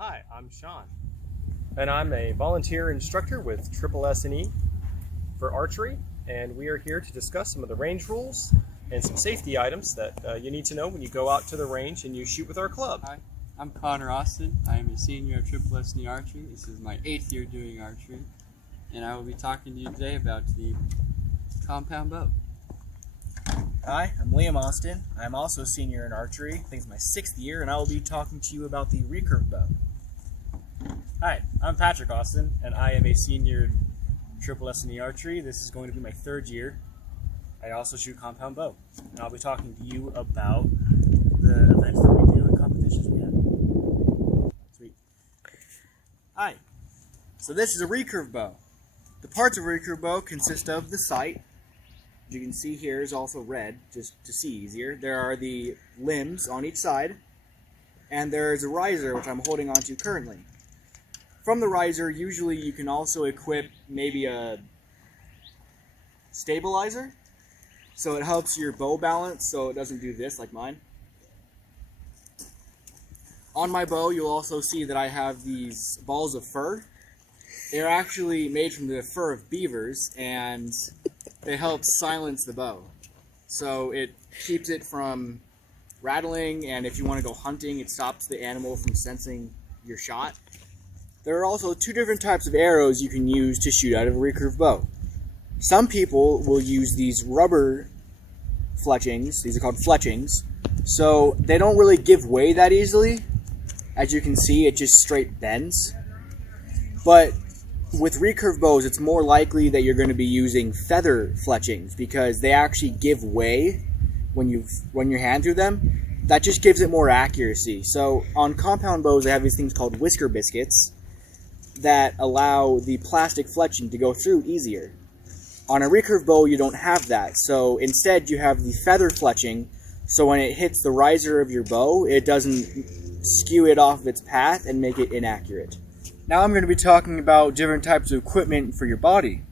Hi, I'm Sean, and I'm a volunteer instructor with SSE for archery, and we are here to discuss some of the range rules and some safety items that you need to know when you go out to the range and you shoot with our club. Hi, I'm Connor Austin. I am a senior at SSE Archery. This is my 8th year doing archery, and I will be talking to you today about the compound bow. Hi, I'm Liam Austin. I'm also a senior in archery. I think it's my 6th year, and I will be talking to you about the recurve bow. Hi, I'm Patrick Austin, and I am a senior in SSE Archery. This is going to be my 3rd year. I also shoot compound bow, and I'll be talking to you about the events that we do and competitions we have. Sweet. Hi. So this is a recurve bow. The parts of a recurve bow consist of the sight. As you can see here is also red, just to see easier. There are the limbs on each side, and there's a riser, which I'm holding onto currently. From the riser, usually you can also equip maybe a stabilizer, so it helps your bow balance so it doesn't do this like mine. On my bow, you'll also see that I have these balls of fur. They're actually made from the fur of beavers, and they help silence the bow. So it keeps it from rattling, and if you want to go hunting, it stops the animal from sensing your shot. There are also 2 different types of arrows you can use to shoot out of a recurve bow. Some people will use these rubber fletchings. These are called fletchings. So they don't really give way that easily. As you can see, it just straight bends. But with recurve bows, it's more likely that you're going to be using feather fletchings because they actually give way when you run your hand through them. That just gives it more accuracy. So on compound bows, they have these things called whisker biscuits that allow the plastic fletching to go through easier. On a recurve bow, you don't have that. So instead, you have the feather fletching, so when it hits the riser of your bow, it doesn't skew it off its path and make it inaccurate. Now I'm going to be talking about different types of equipment for your body.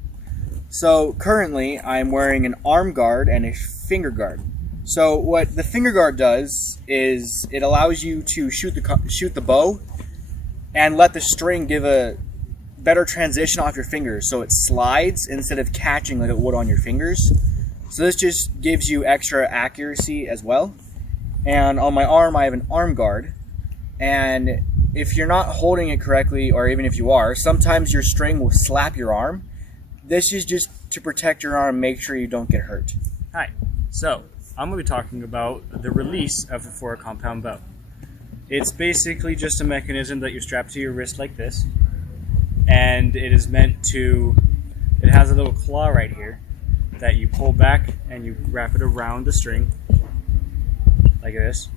So currently, I'm wearing an arm guard and a finger guard. So what the finger guard does is it allows you to shoot the bow and let the string give a better transition off your fingers, so it slides instead of catching like it would on your fingers. So this just gives you extra accuracy as well. And on my arm, I have an arm guard, and if you're not holding it correctly, or even if you are, sometimes your string will slap your arm. This is just to protect your arm, make sure you don't get hurt. Hi, so I'm going to be talking about the release for a compound bow. It's basically just a mechanism that you strap to your wrist like this, and it is meant to, it has a little claw right here that you pull back and you wrap it around the string like this,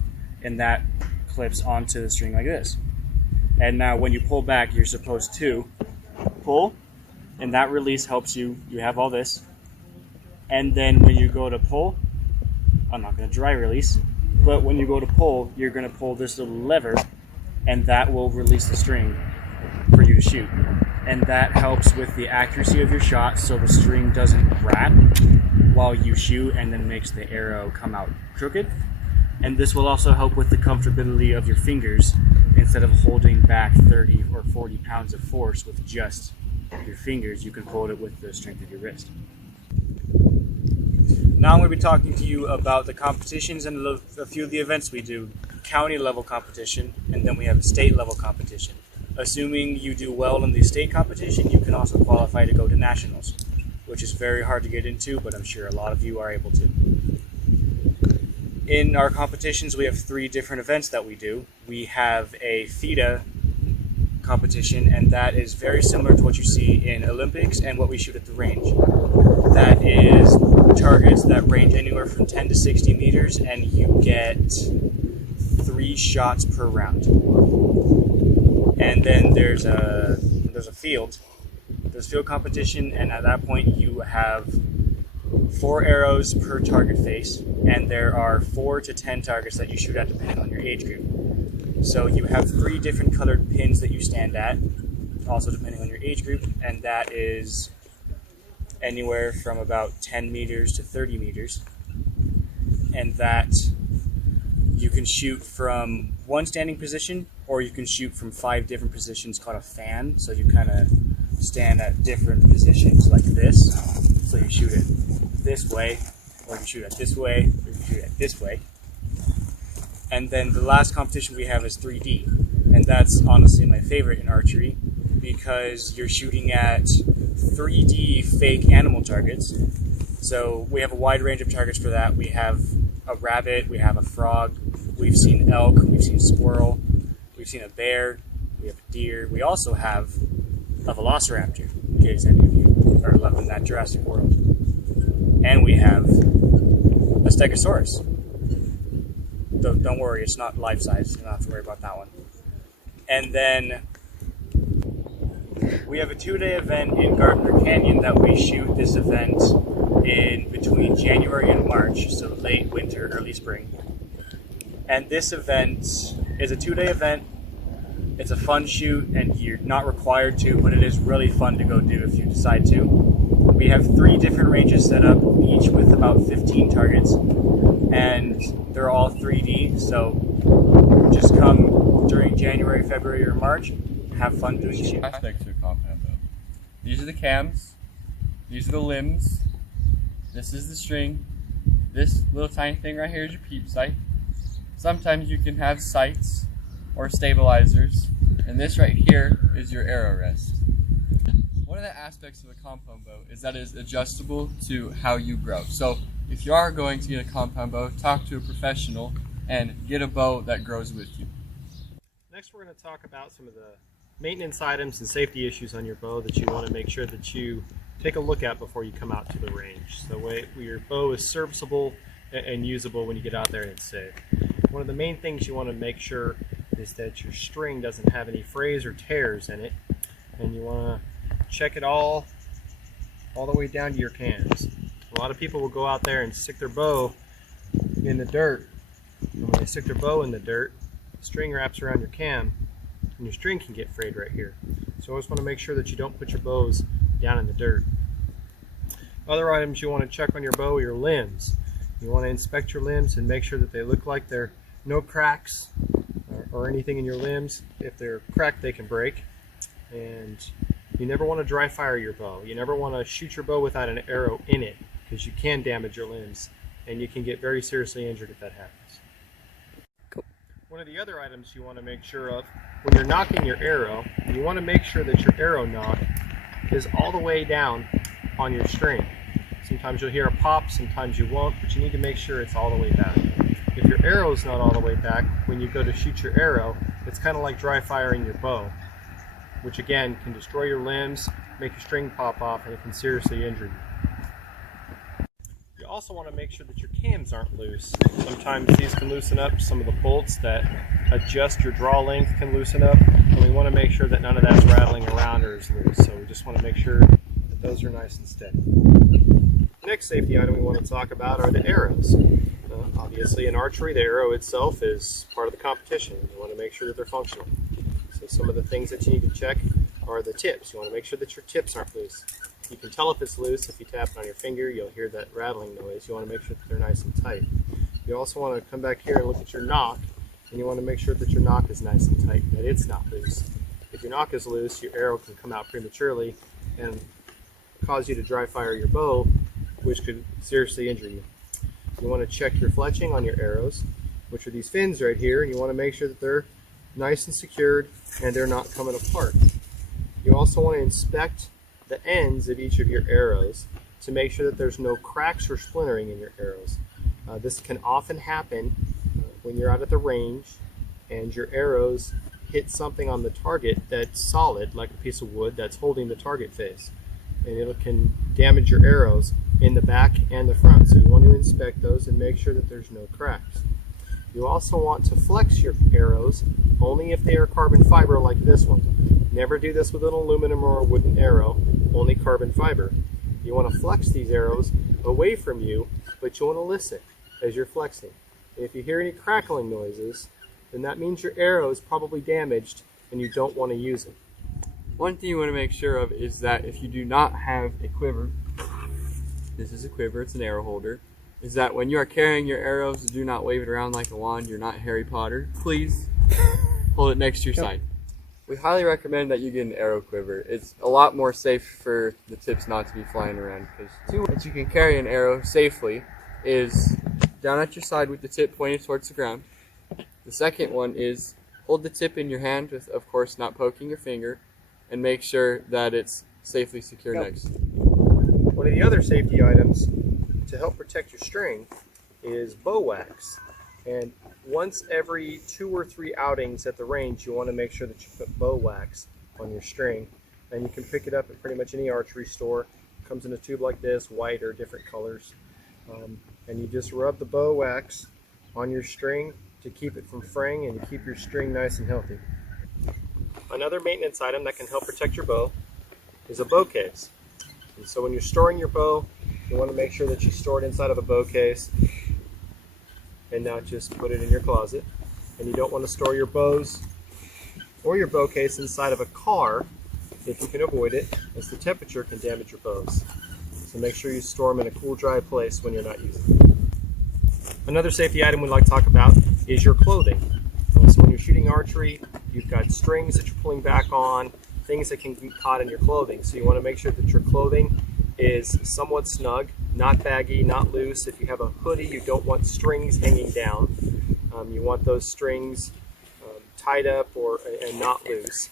and that clips onto the string like this. And now when you pull back, you're supposed to pull, and that release helps you have all this. And then when you go to pull, I'm not going to dry release, but when you go to pull, you're going to pull this little lever, and that will release the string for you to shoot. And that helps with the accuracy of your shot, so the string doesn't wrap while you shoot and then makes the arrow come out crooked. And this will also help with the comfortability of your fingers. Instead of holding back 30 or 40 pounds of force with just your fingers, you can hold it with the strength of your wrist. Now I'm going to be talking to you about the competitions and a few of the events we do. County level competition, and then we have a state level competition. Assuming you do well in the state competition, you can also qualify to go to nationals, which is very hard to get into, but I'm sure a lot of you are able to. In our competitions, we have 3 different events that we do. We have a FIDA competition, and that is very similar to what you see in Olympics and what we shoot at the range. That is targets that range anywhere from 10 to 60 meters, and you get 3 shots per round. And then there's a field. There's field competition, and at that point you have 4 arrows per target face, and there are 4 to 10 targets that you shoot at depending on your age group. So you have 3 different colored pins that you stand at, also depending on your age group, and that is anywhere from about 10 meters to 30 meters. And that you can shoot from one standing position or you can shoot from 5 different positions called a fan. So you kind of stand at different positions like this. So you shoot it this way, or you shoot it this way, or you shoot it this way. And then the last competition we have is 3D. And that's honestly my favorite in archery because you're shooting at 3D fake animal targets. So we have a wide range of targets for that. We have a rabbit, we have a frog, we've seen elk, we've seen squirrel, we've seen a bear, we have a deer. We also have a velociraptor, in case any of you are loving that Jurassic World. And we have a stegosaurus. Don't worry, it's not life size. You don't have to worry about that one. And then we have a 2-day event in Gardner Canyon that we shoot this event in between January and March, so late winter, early spring. And this event is a 2-day event. It's a fun shoot, and you're not required to, but it is really fun to go do if you decide to. We have 3 different ranges set up, each with about 15 targets, and they're all 3D, so just come during January, February, or March, have fun doing shoot. Aspects to a compound bow. These are the cams, these are the limbs, this is the string, this little tiny thing right here is your peep sight. Sometimes you can have sights or stabilizers, and this right here is your arrow rest. One of the aspects of a compound bow is that it is adjustable to how you grow. So if you are going to get a compound bow, talk to a professional and get a bow that grows with you. Next, we're going to talk about some of the maintenance items and safety issues on your bow that you want to make sure that you take a look at before you come out to the range. So your bow is serviceable and usable when you get out there and it's safe. One of the main things you want to make sure is that your string doesn't have any frays or tears in it, and you want to check it all the way down to your cams. A lot of people will go out there and stick their bow in the dirt, and when they stick their bow in the dirt, the string wraps around your cam and your string can get frayed right here. So you always want to make sure that you don't put your bows down in the dirt. Other items you want to check on your bow are your limbs. You want to inspect your limbs and make sure that they look like there are no cracks or anything in your limbs. If they're cracked, they can break. And you never want to dry fire your bow. You never want to shoot your bow without an arrow in it, because you can damage your limbs and you can get very seriously injured if that happens. Cool. One of the other items you want to make sure of when you're nocking your arrow, you want to make sure that your arrow nock is all the way down on your string. Sometimes you'll hear a pop, sometimes you won't, but you need to make sure it's all the way back. If your arrow is not all the way back, when you go to shoot your arrow, it's kind of like dry firing your bow, which again can destroy your limbs, make your string pop off, and it can seriously injure you. You also want to make sure that your cams aren't loose. Sometimes these can loosen up. Some of the bolts that adjust your draw length can loosen up, and we want to make sure that none of that's rattling around or is loose. So we just want to make sure that those are nice and steady. The next safety item we want to talk about are the arrows. Obviously in archery, the arrow itself is part of the competition. You want to make sure that they're functional. So some of the things that you need to check are the tips. You want to make sure that your tips aren't loose. You can tell if it's loose if you tap it on your finger. You'll hear that rattling noise. You want to make sure that they're nice and tight. You also want to come back here and look at your nock, and you want to make sure that your nock is nice and tight, that it's not loose. If your nock is loose, your arrow can come out prematurely and cause you to dry fire your bow, which could seriously injure you. You want to check your fletching on your arrows, which are these fins right here, and you want to make sure that they're nice and secured and they're not coming apart. You also want to inspect the ends of each of your arrows to make sure that there's no cracks or splintering in your arrows. This can often happen when you're out at the range and your arrows hit something on the target that's solid, like a piece of wood that's holding the target face, and it can damage your arrows in the back and the front. So you want to inspect those and make sure that there's no cracks. You also want to flex your arrows only if they are carbon fiber like this one. Never do this with an aluminum or a wooden arrow, only carbon fiber. You want to flex these arrows away from you, but you want to listen as you're flexing. And if you hear any crackling noises, then that means your arrow is probably damaged and you don't want to use it. One thing you want to make sure of is that if you do not have a quiver, this is a quiver, it's an arrow holder, is that when you are carrying your arrows, do not wave it around like a wand. You're not Harry Potter. Please hold it next to your Yep. side. We highly recommend that you get an arrow quiver. It's a lot more safe for the tips not to be flying around, because two ways you can carry an arrow safely is down at your side with the tip pointed towards the ground. The second one is hold the tip in your hand with, of course, not poking your finger, and make sure that it's safely secure Yep. next. One of the other safety items to help protect your string is bow wax. And once every 2 or 3 outings at the range, you want to make sure that you put bow wax on your string. And you can pick it up at pretty much any archery store. It comes in a tube like this, white or different colors. And you just rub the bow wax on your string to keep it from fraying and to keep your string nice and healthy. Another maintenance item that can help protect your bow is a bow case. And so when you're storing your bow, you want to make sure that you store it inside of a bow case and not just put it in your closet. And you don't want to store your bows or your bow case inside of a car if you can avoid it, as the temperature can damage your bows. So make sure you store them in a cool, dry place when you're not using them. Another safety item we'd like to talk about is your clothing. So when you're shooting archery, you've got strings that you're pulling back on, things that can get caught in your clothing. So you want to make sure that your clothing is somewhat snug, not baggy, not loose. If you have a hoodie, you don't want strings hanging down. You want those strings tied up and not loose.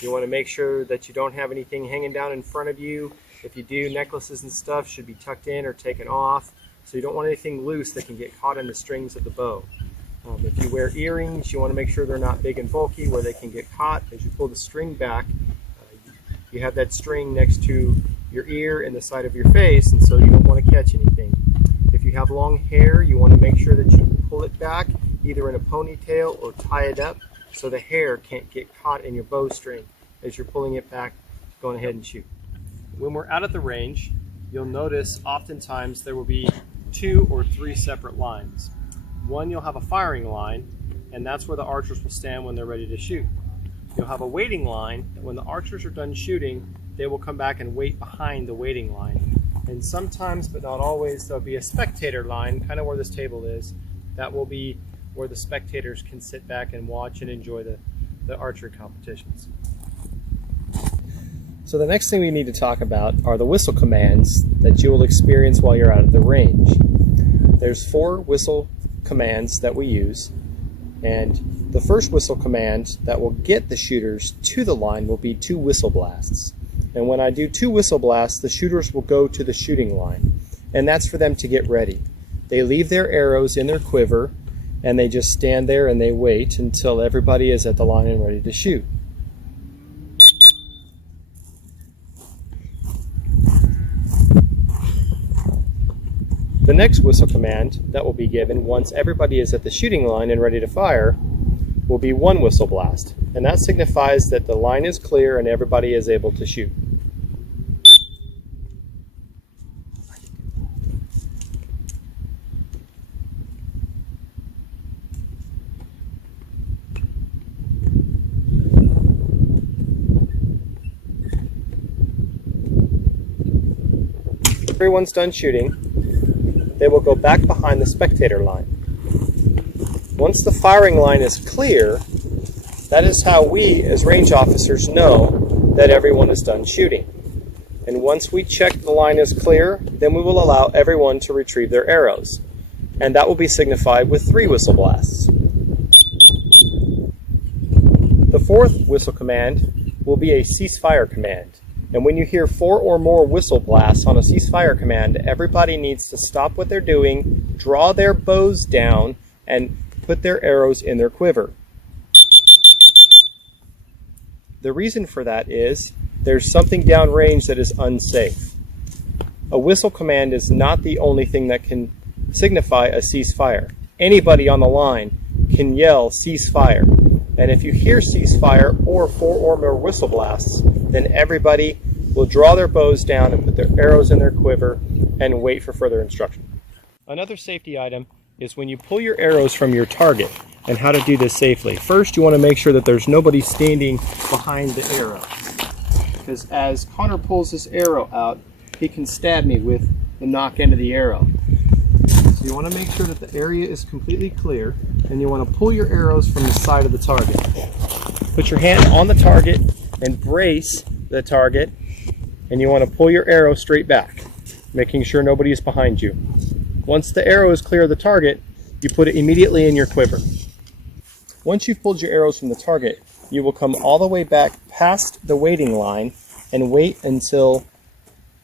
You want to make sure that you don't have anything hanging down in front of you. If you do, necklaces and stuff should be tucked in or taken off. So you don't want anything loose that can get caught in the strings of the bow. If you wear earrings, you want to make sure they're not big and bulky where they can get caught. As you pull the string back, you have that string next to your ear and the side of your face, and so you don't want to catch anything. If you have long hair, you want to make sure that you pull it back either in a ponytail or tie it up so the hair can't get caught in your bowstring as you're pulling it back, going ahead and shoot. When we're out at the range, you'll notice oftentimes there will be 2 or 3 separate lines. One, you'll have a firing line, and that's where the archers will stand when they're ready to shoot. You'll have a waiting line. When the archers are done shooting, they will come back and wait behind the waiting line. And sometimes, but not always, there'll be a spectator line, kind of where this table is. That will be where the spectators can sit back and watch and enjoy the archery competitions. So the next thing we need to talk about are the whistle commands that you will experience while you're out at the range. There's 4 whistle commands that we use, and the first whistle command that will get the shooters to the line will be 2 whistle blasts. And when I do 2 whistle blasts, the shooters will go to the shooting line, and that's for them to get ready. They leave their arrows in their quiver, and they just stand there and they wait until everybody is at the line and ready to shoot. The next whistle command that will be given once everybody is at the shooting line and ready to fire will be 1 whistle blast, and that signifies that the line is clear and everybody is able to shoot. Everyone's done shooting, they will go back behind the spectator line. Once the firing line is clear, that is how we as range officers know that everyone is done shooting. And once we check the line is clear, then we will allow everyone to retrieve their arrows. And that will be signified with 3 whistle blasts. The 4th whistle command will be a ceasefire command. And when you hear 4 or more whistle blasts on a ceasefire command, everybody needs to stop what they're doing, draw their bows down, and put their arrows in their quiver. The reason for that is there's something downrange that is unsafe. A whistle command is not the only thing that can signify a ceasefire. Anybody on the line can yell ceasefire. And if you hear ceasefire or 4 or more whistle blasts, then everybody will draw their bows down and put their arrows in their quiver and wait for further instruction. Another safety item is when you pull your arrows from your target, and how to do this safely. First, you want to make sure that there's nobody standing behind the arrow, because as Connor pulls his arrow out, he can stab me with the knock end of the arrow. So you want to make sure that the area is completely clear. and you want to pull your arrows from the side of the target. Put your hand on the target and brace the target, and you want to pull your arrow straight back, making sure nobody is behind you. Once the arrow is clear of the target, you put it immediately in your quiver. Once you've pulled your arrows from the target, you will come all the way back past the waiting line and wait until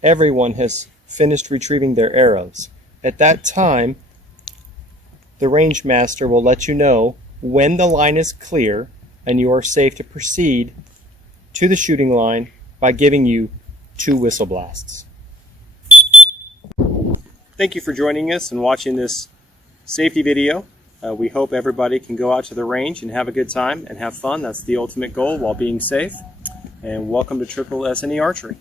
everyone has finished retrieving their arrows. At that time, the range master will let you know when the line is clear and you are safe to proceed to the shooting line by giving you 2 whistle blasts. Thank you for joining us and watching this safety video. We hope everybody can go out to the range and have a good time and have fun. That's the ultimate goal while being safe. And welcome to Triple S&E Archery.